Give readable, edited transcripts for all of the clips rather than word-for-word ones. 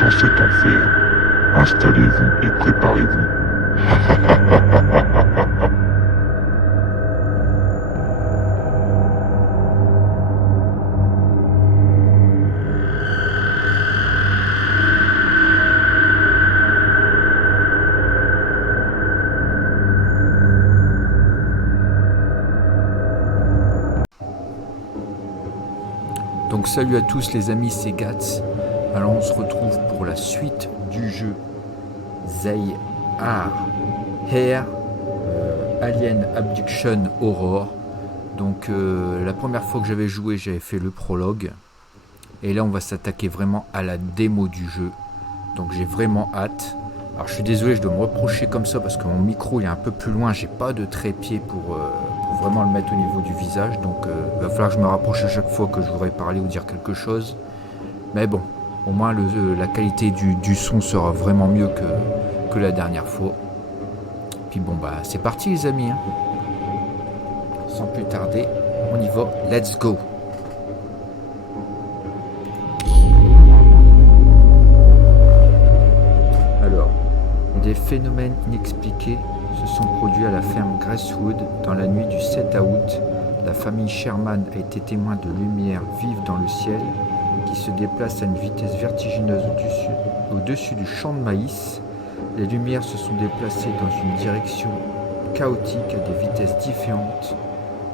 dans cet enfer. Installez-vous et préparez-vous. Donc salut à tous les amis, c'est Gats. Alors on se retrouve pour la suite du jeu They Are Here Alien Abduction Horror. Donc la première fois que j'avais joué, j'avais fait le prologue. Et là on va s'attaquer vraiment à la démo du jeu. Donc j'ai vraiment hâte. Alors je suis désolé, je dois me reprocher comme ça parce que mon micro il est un peu plus loin. J'ai pas de trépied pour vraiment le mettre au niveau du visage. Donc il va falloir que je me rapproche à chaque fois que je voudrais parler ou dire quelque chose. Mais bon, au moins la qualité du son sera vraiment mieux que la dernière fois. Puis bon bah c'est parti les amis. Hein. Sans plus tarder, on y va. Let's go. Alors, des phénomènes inexpliqués se sont produits à la ferme Gracewood dans la nuit du 7 août. La famille Sherman a été témoin de lumières vives dans le ciel qui se déplacent à une vitesse vertigineuse au-dessus du champ de maïs. Les lumières se sont déplacées dans une direction chaotique à des vitesses différentes.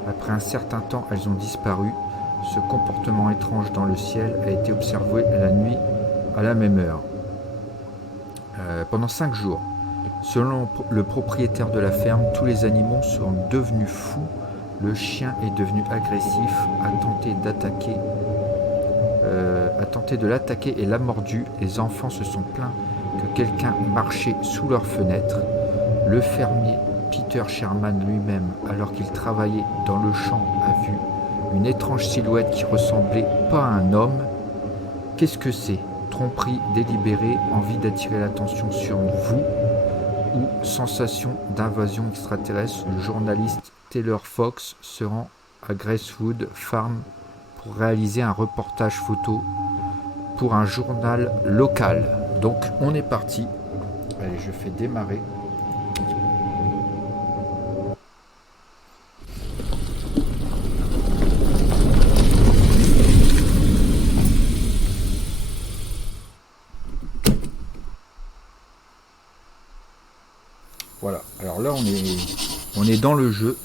Après un certain temps, elles ont disparu. Ce comportement étrange dans le ciel a été observé la nuit à la même heure. Pendant 5 jours. Selon le propriétaire de la ferme, tous les animaux sont devenus fous. Le chien est devenu agressif, a tenté de l'attaquer et l'a mordu. Les enfants se sont plaints que quelqu'un marchait sous leur fenêtre. Le fermier Peter Sherman lui-même, alors qu'il travaillait dans le champ, a vu une étrange silhouette qui ressemblait pas à un homme. Qu'est-ce que c'est ? Tromperie délibérée, envie d'attirer l'attention sur vous ou sensation d'invasion extraterrestre. Le journaliste Taylor Fox se rend à Gracewood Farm pour réaliser un reportage photo pour un journal local. Donc on est parti. Allez, je fais démarrer. Voilà, alors là on est dans le jeu.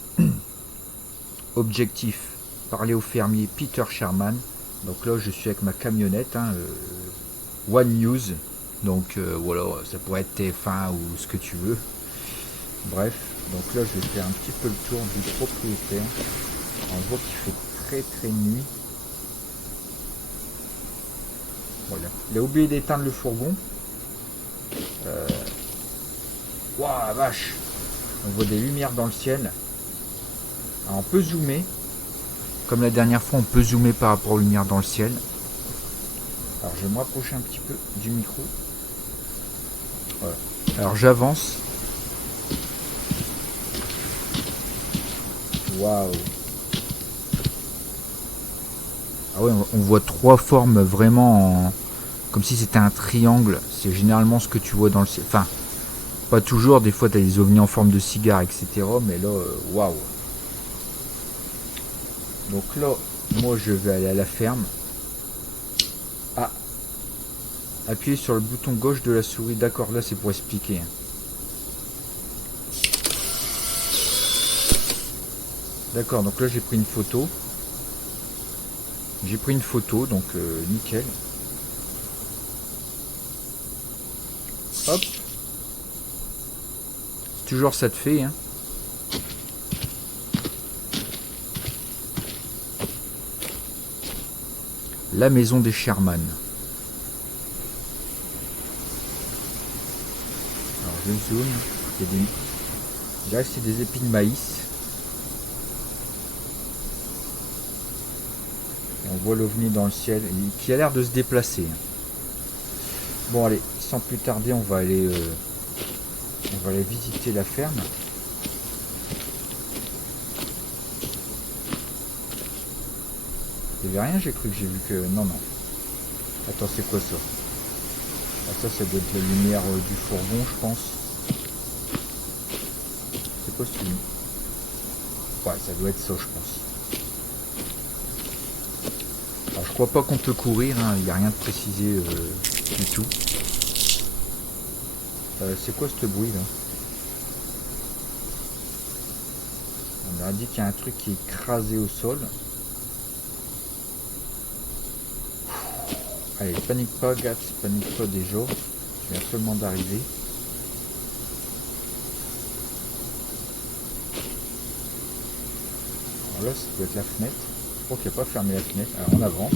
Objectif, parler au fermier Peter Sherman. Donc là je suis avec ma camionnette, One News. Donc voilà, ça pourrait être TF1 ou ce que tu veux. Bref, donc là je vais faire un petit peu le tour du propriétaire. On voit qu'il fait très nuit. Voilà. Il a oublié d'éteindre le fourgon. Waouh, vache! On voit des lumières dans le ciel. Alors on peut zoomer. Comme la dernière fois, on peut zoomer par rapport aux lumières dans le ciel. Alors je vais me rapprocher un petit peu du micro. Voilà. Alors j'avance. Waouh! Ah ouais, on voit 3 formes vraiment comme si c'était un triangle. C'est généralement ce que tu vois dans le ciel. Enfin, pas toujours, des fois tu as des ovnis en forme de cigare, etc. Mais là, waouh! Donc là, moi je vais aller à la ferme. Ah! Appuyez sur le bouton gauche de la souris. D'accord, là c'est pour expliquer. D'accord, donc là j'ai pris une photo. Donc nickel. Hop! Toujours ça te fait, hein. La maison des Sherman. Alors je zoome. Là c'est des épis de maïs. On voit l'ovni dans le ciel qui a l'air de se déplacer. Bon allez, sans plus tarder, on va aller visiter la ferme. Il n'y avait rien, j'ai cru que j'ai vu que... Non. Attends, c'est quoi ça? Ah, ça doit être la lumière du fourgon, je pense. C'est quoi ce film? Ouais, ça doit être ça, je pense. Alors, je crois pas qu'on peut courir, hein. Il n'y a rien de précisé du tout. C'est quoi ce bruit là? On a dit qu'il y a un truc qui est écrasé au sol. Allez, panique pas, Gats, panique pas déjà. Je viens seulement d'arriver. Alors là, ça doit être la fenêtre. Je crois qu'il n'y a pas fermé la fenêtre. Alors on avance.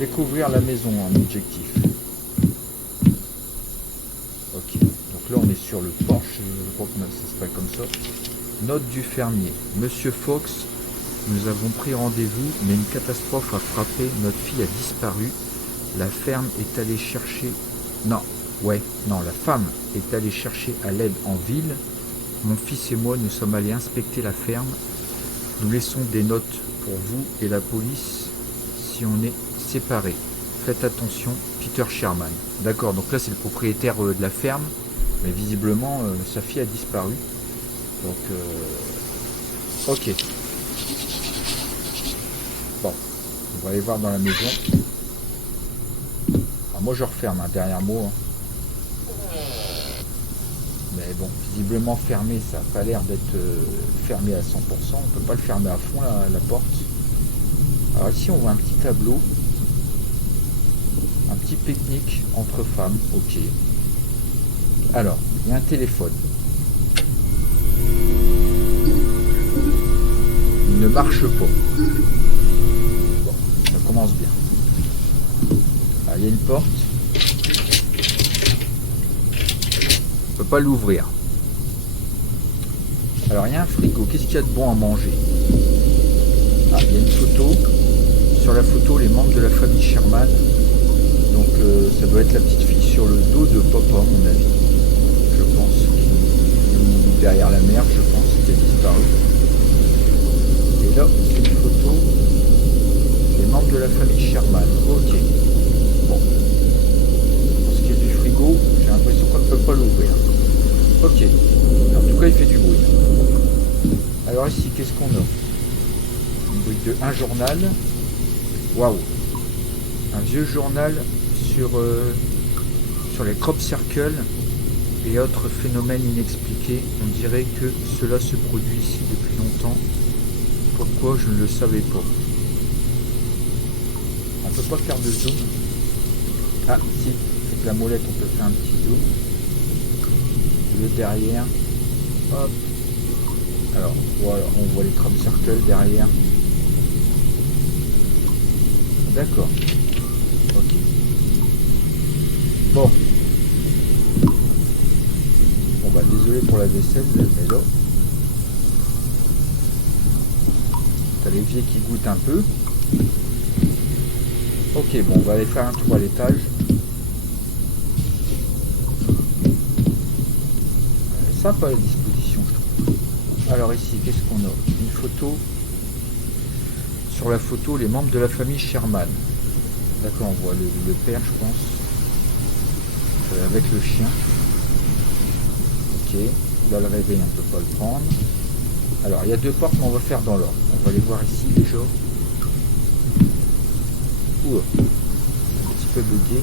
Découvrir la maison en objectif. Ok. Donc là, on est sur le porche. Je crois qu'on a ça s'appelle comme ça. Note du fermier. Monsieur Fox, nous avons pris rendez-vous, mais une catastrophe a frappé. Notre fille a disparu. La ferme est allée chercher... Non, la femme est allée chercher à l'aide en ville. Mon fils et moi, nous sommes allés inspecter la ferme. Nous laissons des notes pour vous et la police si on est séparés. Faites attention, Peter Sherman. D'accord, donc là c'est le propriétaire de la ferme, mais visiblement sa fille a disparu. Donc, ok. Bon, on va aller voir dans la maison. Alors moi je referme derrière moi. Hein. Mais bon, visiblement fermé, ça n'a pas l'air d'être fermé à 100%. On ne peut pas le fermer à fond la porte. Alors ici on voit un petit tableau. Un petit pique-nique entre femmes. Ok. Alors, il y a un téléphone. Il ne marche pas. Bon, ça commence bien. Ah, il y a une porte. On ne peut pas l'ouvrir. Alors il y a un frigo. Qu'est-ce qu'il y a de bon à manger? Ah, il y a une photo. Sur la photo, les membres de la famille Sherman. Donc ça doit être la petite fille sur le dos de papa, à mon avis. Je pense. Derrière la mère, je pense, qui a disparu. Et là, c'est une photo des membres de la famille Sherman. Ok. Bon. Pour ce qui est du frigo, j'ai l'impression qu'on ne peut pas l'ouvrir. Ok. En tout cas, il fait du bruit. Alors ici, qu'est-ce qu'on a? Une brique de un journal. Waouh. Un vieux journal sur les crop circles et autres phénomènes inexpliqués. On dirait que cela se produit ici depuis longtemps. Pourquoi, je ne le savais pas. On peut pas faire de zoom. Ah si, avec la molette on peut faire un petit zoom. Le derrière. Hop. Alors voilà, on voit les crop circles derrière. D'accord. Ok. Bon. Bon bah désolé pour la vaisselle, mais là. T'as l'évier qui goûte un peu. Ok, bon, on va aller faire un tour à l'étage. Sympa la disposition, je trouve. Alors ici, qu'est-ce qu'on a? Une photo. Sur la photo, les membres de la famille Sherman. D'accord, on voit le père, je pense. Avec le chien. Ok. Là, le réveil, on ne peut pas le prendre. Alors, il y a deux portes, mais on va faire dans l'ordre. On va les voir ici, déjà. Ouh, un petit peu bugué.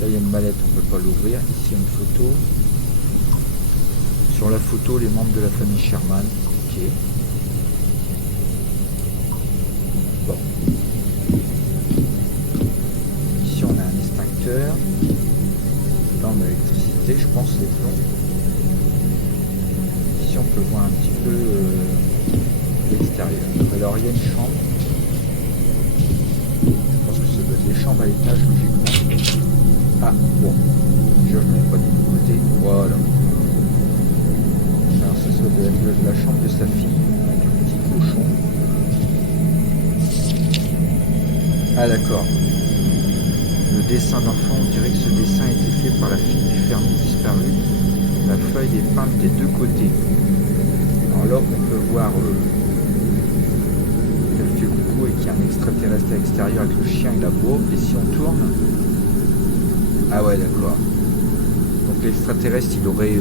Là, il y a une mallette, on ne peut pas l'ouvrir. Ici, il y a une photo. Sur la photo, les membres de la famille Sherman. Ok. Bon. Ici, on a un extincteur. Là, on a l'électricité, je pense, les plombs. Ici, on peut voir un petit peu l'extérieur. Alors, il y a une chambre. Je pense que ça doit être les chambres à l'étage, logiquement. Ah, bon. Je ne l'ai pas du bon côté. Voilà. Alors, ça doit être la chambre de sa fille, avec un petit cochon. Ah, d'accord. Le dessin d'enfant, on dirait que ce dessin a été fait par la fille du fermier disparu. La feuille est peinte des deux côtés. Alors là, on peut voir qu'elle fait coucou qu'il y a un extraterrestre à l'extérieur avec le chien et la bourre. Et si on tourne... Ah ouais, d'accord. Donc l'extraterrestre, il aurait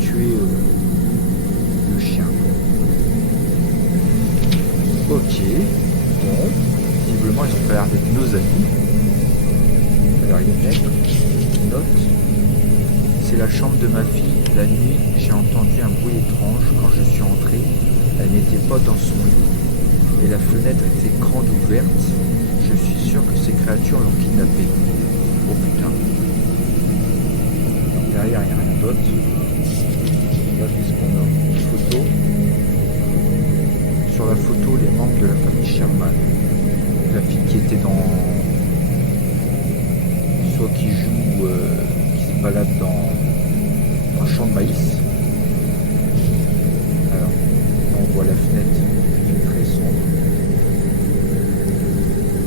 tué le chien. Ok. Bon. Visiblement, ils ont pas l'air d'être nos amis. Alors, il y a une note. C'est la chambre de ma fille. La nuit, j'ai entendu un bruit étrange. Quand je suis entré, elle n'était pas dans son lit. Et la fenêtre était grande ouverte. Je suis sûr que ces créatures l'ont kidnappée. Oh putain. Derrière, il n'y a rien d'autre. Là, qu'est-ce qu'on a? Une photo. Sur la photo, les membres de la famille Sherman. La fille qui était dans... Soit qui joue... qui se balade dans un champ de maïs. Alors, là, on voit la fenêtre qui est très sombre.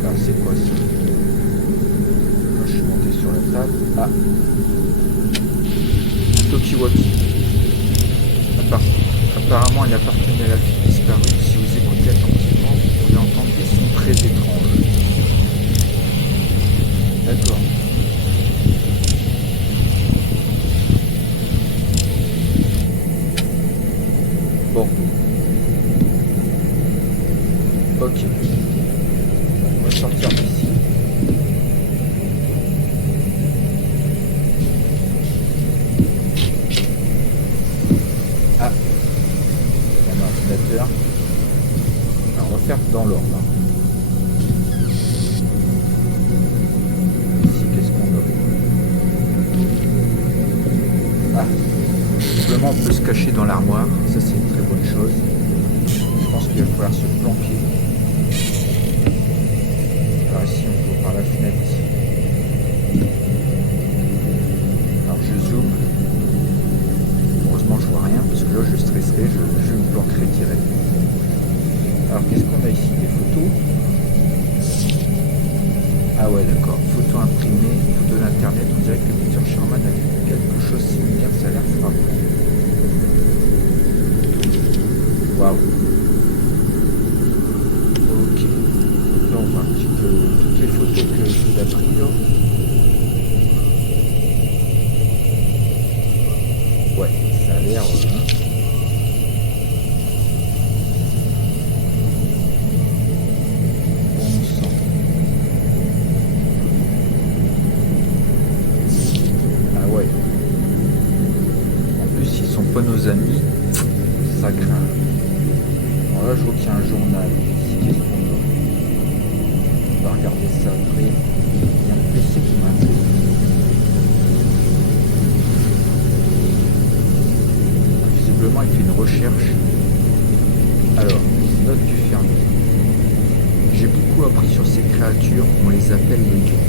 Alors, c'est quoi ça? Là, je suis monté sur la table. Ah, un Tokiwoki. Apparemment, il appartenait à la fille disparue. Si vous écoutez attentivement, vous pouvez entendre des sons très étranges. D'accord. Bon. Ok. On va sortir d'ici. Ah. Il y a un ordinateur. Alors, on va faire dans l'ordre. Ici, qu'est-ce qu'on a? Ah. Simplement, on peut se cacher dans l'armoire. Ça, c'est une très bonne chose. Je pense qu'il va falloir se planquer. Alors ici, on peut par la fenêtre. Alors je zoome. Heureusement, je vois rien parce que là, je stresserai, je me planquerai direct. Alors, qu'est-ce qu'on a ici? Des photos. Ah ouais, d'accord. Photo imprimée, photo d'internet. On dirait que Peter Sherman a fait quelque chose de similaire. Ça a l'air frappant. Waouh. Ok. Là, on voit un petit peu toutes les photos qu'il a prises là. Ouais, ça a l'air... Bon sang. Ah ouais. En plus, ils sont pas nos amis. Ça craint. Alors là, je vois qu'il y a un journal. Ici, qu'est-ce qu'on a? On va regarder ça après. Il y a un PC qui m'intéresse. Visiblement, il fait une recherche. Alors, note du fermier. J'ai beaucoup appris sur ces créatures. On les appelle les gris.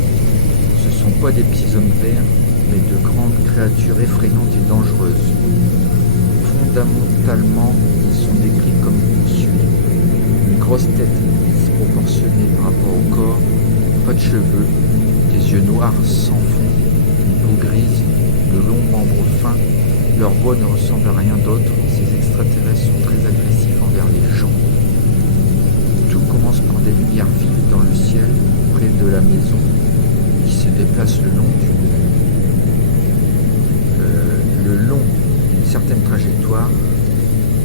Ce sont pas des petits hommes verts, mais de grandes créatures effrayantes et dangereuses. Fondamentalement, ils sont décrits comme suit. Une grosse tête disproportionnée par rapport au corps, pas de cheveux, des yeux noirs sans fond, une peau grise, de longs membres fins. Leur voix ne ressemble à rien d'autre. Ces extraterrestres sont très agressifs envers les gens. Tout commence par des lumières vives dans le ciel, près de la maison, qui se déplacent le long d'une certaine trajectoire.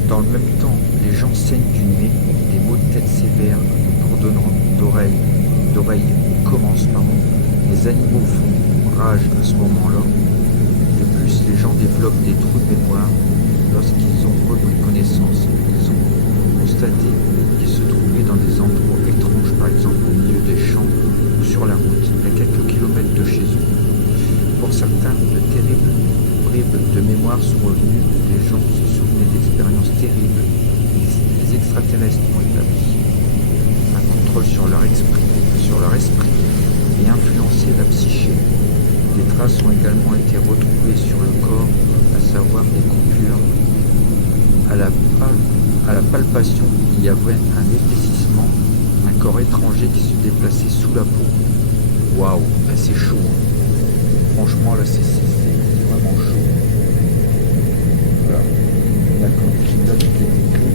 Dans le même temps, les gens saignent du nez, des maux de tête sévères, bourdonnements d'oreilles commencent, les animaux font rage à ce moment-là. De plus, les gens développent des trous de mémoire. Lorsqu'ils ont repris connaissance, ils ont constaté qu'ils se trouvaient dans des endroits étranges, par exemple au milieu des champs ou sur la route, à quelques kilomètres de chez eux. Pour certains, de terribles bribes de mémoire sont revenues. Les gens se souvenaient d'expériences terribles. Les extraterrestres ont établi un contrôle sur leur esprit et influencé la psyché. Des traces ont également été retrouvées sur le corps, à savoir des coupures. À la palpation, il y avait un épaississement, un corps étranger qui se déplaçait sous la peau. Waouh, là c'est chaud. Franchement, là c'est vraiment chaud. Voilà. D'accord. Là, tout est écrit.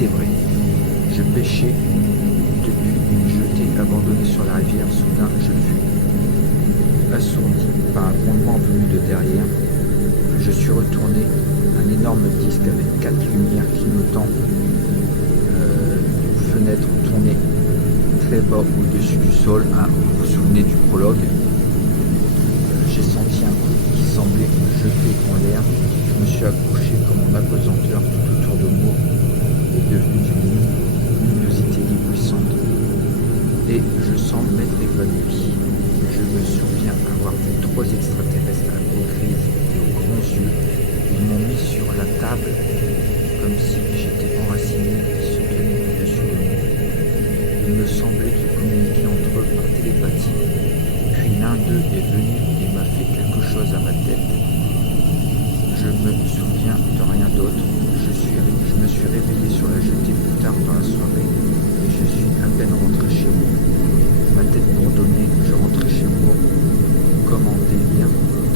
c'est vrai. Je pêchais depuis une jetée abandonnée sur la rivière. Soudain, je fus assourdi par un grondement venu de derrière. Je suis retourné. Un énorme disque avec 4 lumières clignotant d'une fenêtre tournée très bas au-dessus du sol. Hein, vous vous souvenez du prologue. J'ai senti un coup qui semblait me jeter en l'air. Je me suis accroché comme en apesanteur. Tout autour de moi est devenu d'une luminosité éblouissante et je sens m'être évanoui. Je me souviens avoir vu 3 extraterrestres à la peau grise et aux grands yeux. Ils m'ont mis sur la table comme si j'étais enraciné et se tenaient au-dessus de moi. Il me semblait qu'ils communiquaient entre eux par télépathie. Puis l'un d'eux est venu et m'a fait quelque chose à ma tête. Je me souviens de rien d'autre. Je me suis réveillé sur la jetée plus tard dans la soirée et je suis à peine rentré chez moi. Ma tête bourdonnait, je rentrais chez moi comme en délire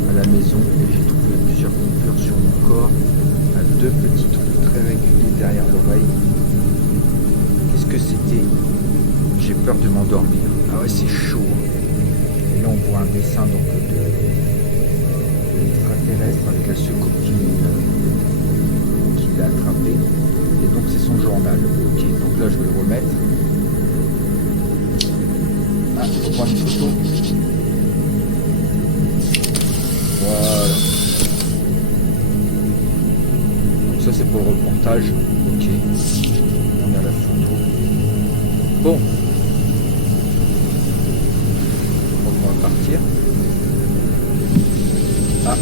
à la maison et j'ai trouvé plusieurs coupures sur mon corps, à 2 petits trous très réguliers derrière l'oreille. Qu'est-ce que c'était? J'ai peur de m'endormir. Ah ouais, c'est chaud. Et là on voit un dessin donc de l'extraterrestre avec la secours qui l'a attrapé. Et donc c'est son journal. Ok, donc là je vais le remettre. Ah, je vais prendre une photo. Voilà. Donc ça c'est pour le reportage. Ok. On a la photo. Bon. On va partir. Ah.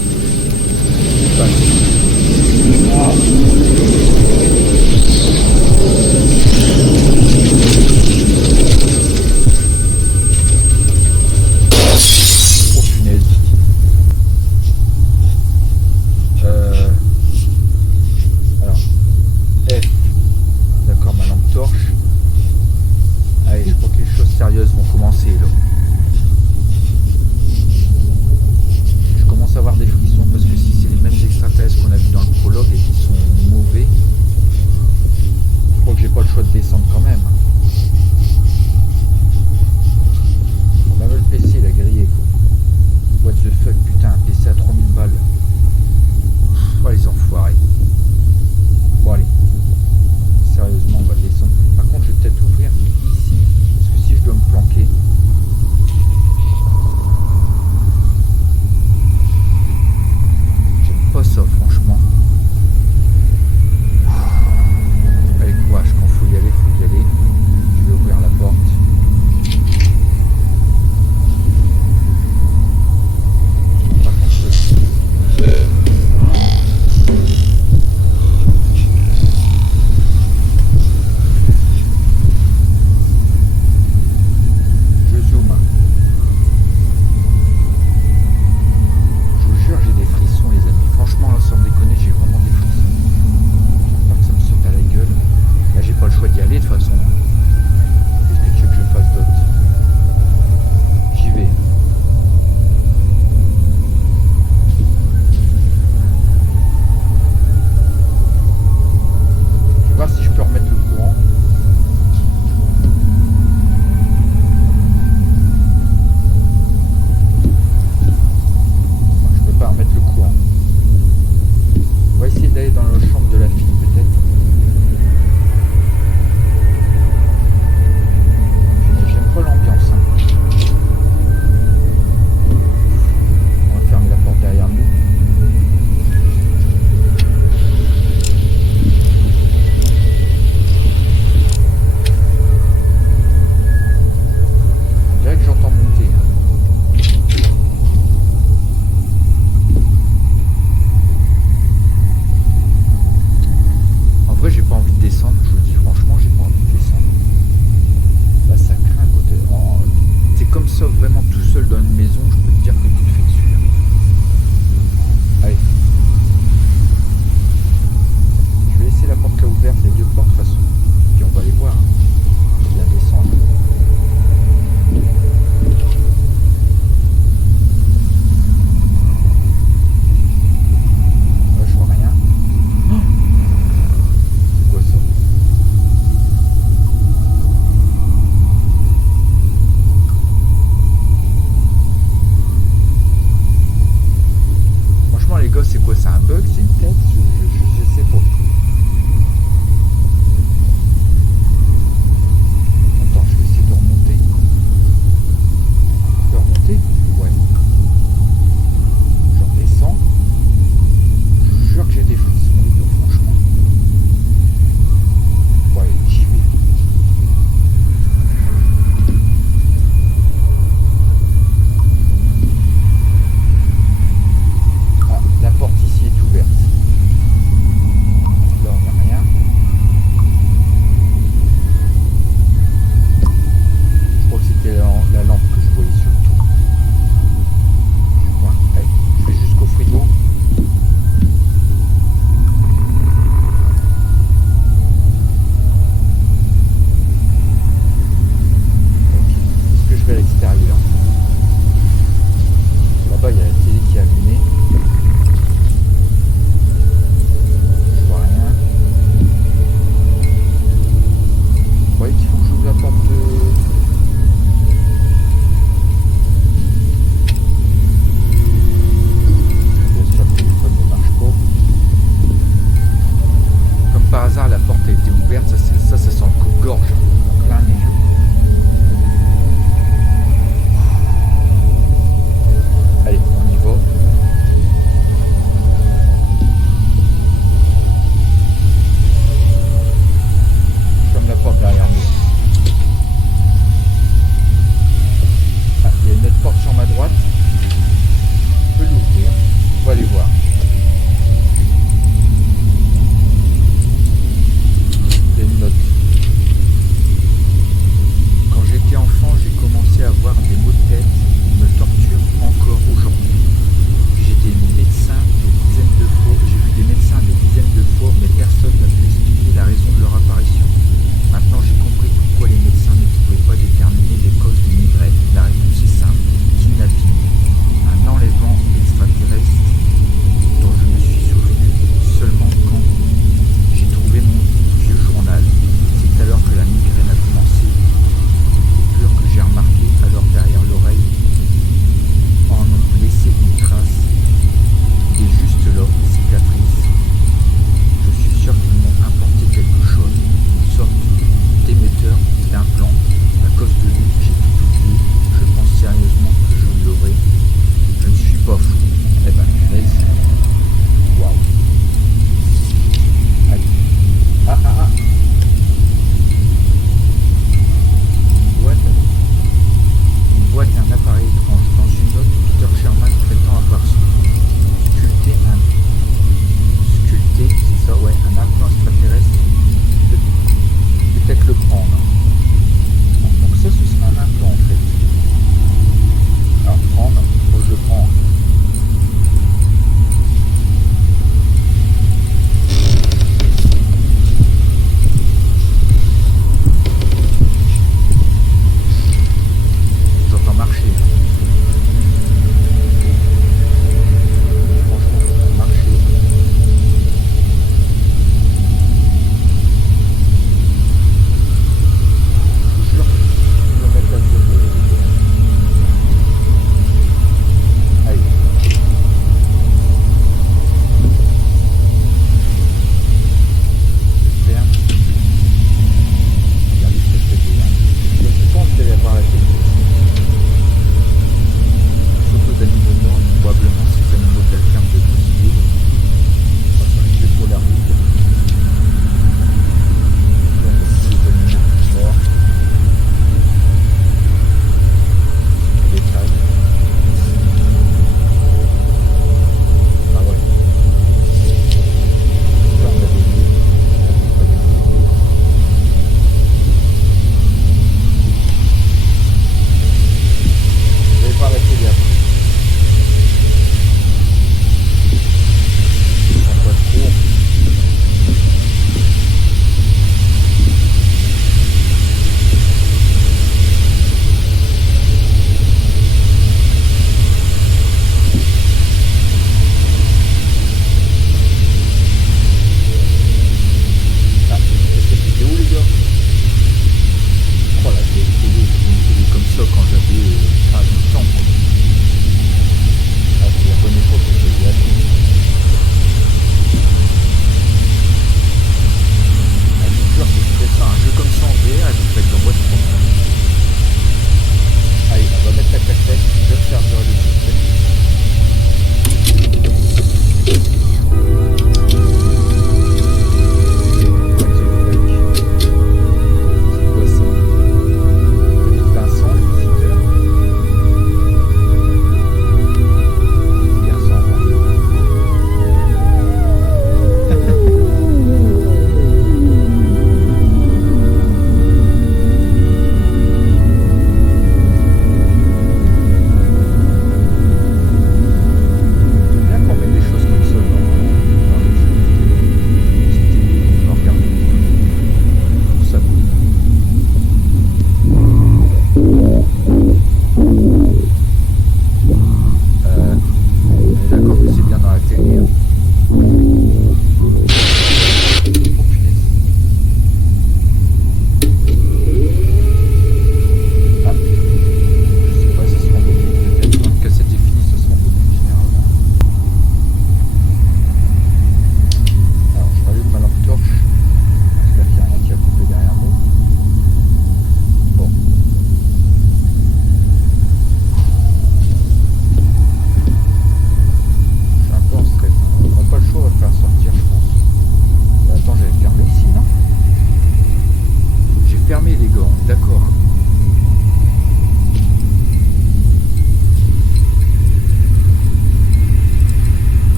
Je commence à avoir des frissons parce que si c'est les mêmes extraterrestres qu'on a vu dans le prologue et qui sont mauvais,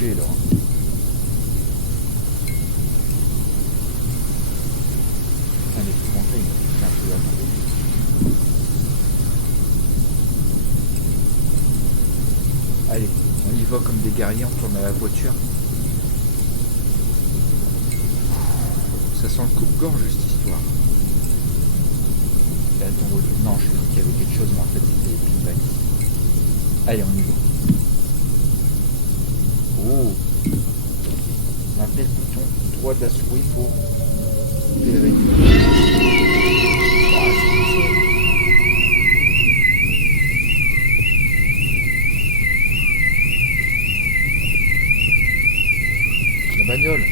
bouger là. Putain, l'épouvantail, il m'a touché un peu la tête. Allez, on y va comme des guerriers, on tourne à la voiture. Ça sent le coupe-gorge cette histoire. Là, non, je crois qu'il y avait quelque chose, mais en fait c'était les pinbacks. Allez, on y va. Oh, maintenez le bouton droit de la souris pour lever. La bagnole.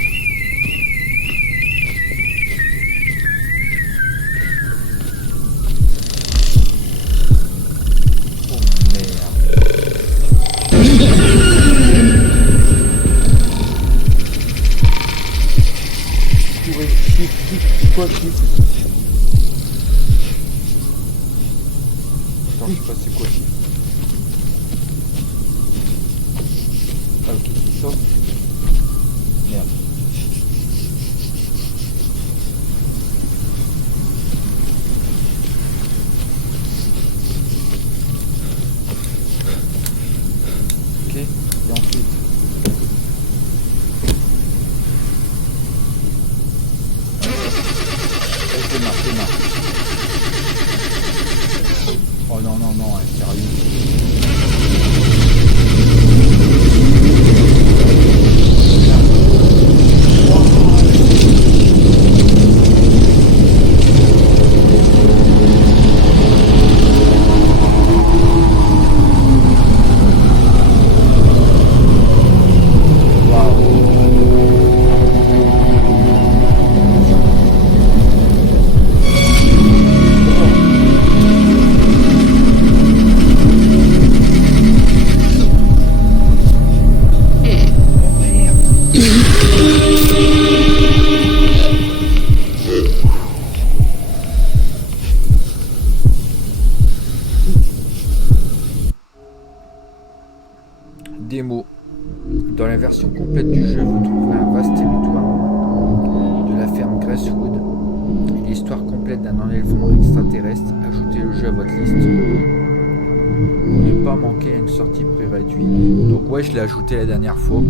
Oh merde. Quoi, chiffre? Attends, je sais pas c'est quoi chiffre. Ah ok, il saute. Merde. Ok, et ensuite. Démarre. Oh non, non, non, sérieux. Démo. Dans la version complète du jeu, vous trouverez un vaste territoire de la ferme Gracewood et l'histoire complète d'un enlèvement extraterrestre. Ajoutez le jeu à votre liste pour ne pas manquer à une sortie pré-réduite. Donc ouais, je l'ai ajouté la dernière fois.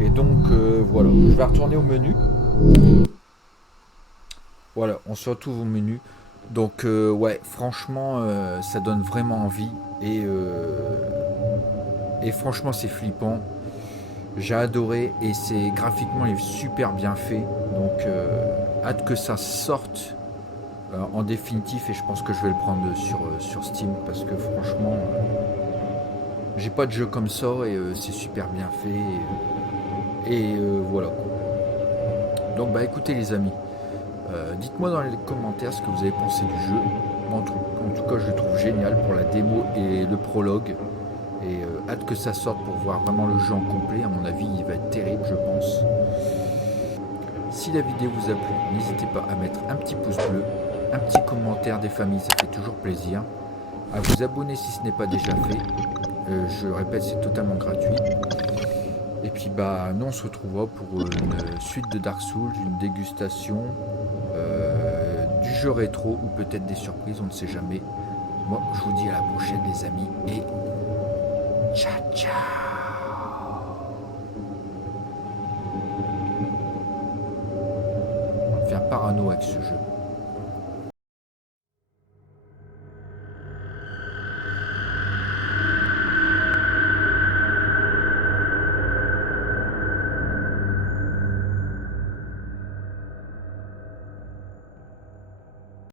Et donc voilà, je vais retourner au menu. Voilà, on se retrouve au menu. Donc ouais, franchement, ça donne vraiment envie. Et franchement, c'est flippant. J'ai adoré et c'est graphiquement il est super bien fait. Donc hâte que ça sorte en définitif et je pense que je vais le prendre sur Steam parce que franchement j'ai pas de jeu comme ça et c'est super bien fait et voilà quoi. Donc bah écoutez les amis, dites-moi dans les commentaires ce que vous avez pensé du jeu. En tout cas je le trouve génial pour la démo et le prologue. Et hâte que ça sorte pour voir vraiment le jeu en complet. À mon avis, il va être terrible, je pense. Si la vidéo vous a plu, n'hésitez pas à mettre un petit pouce bleu, un petit commentaire des familles, ça fait toujours plaisir. À vous abonner si ce n'est pas déjà fait. Je répète, c'est totalement gratuit. Et puis bah, nous on se retrouvera pour une suite de Dark Souls, une dégustation, du jeu rétro ou peut-être des surprises, on ne sait jamais. Moi, je vous dis à la prochaine les amis et ciao ciao. On devient parano avec ce jeu.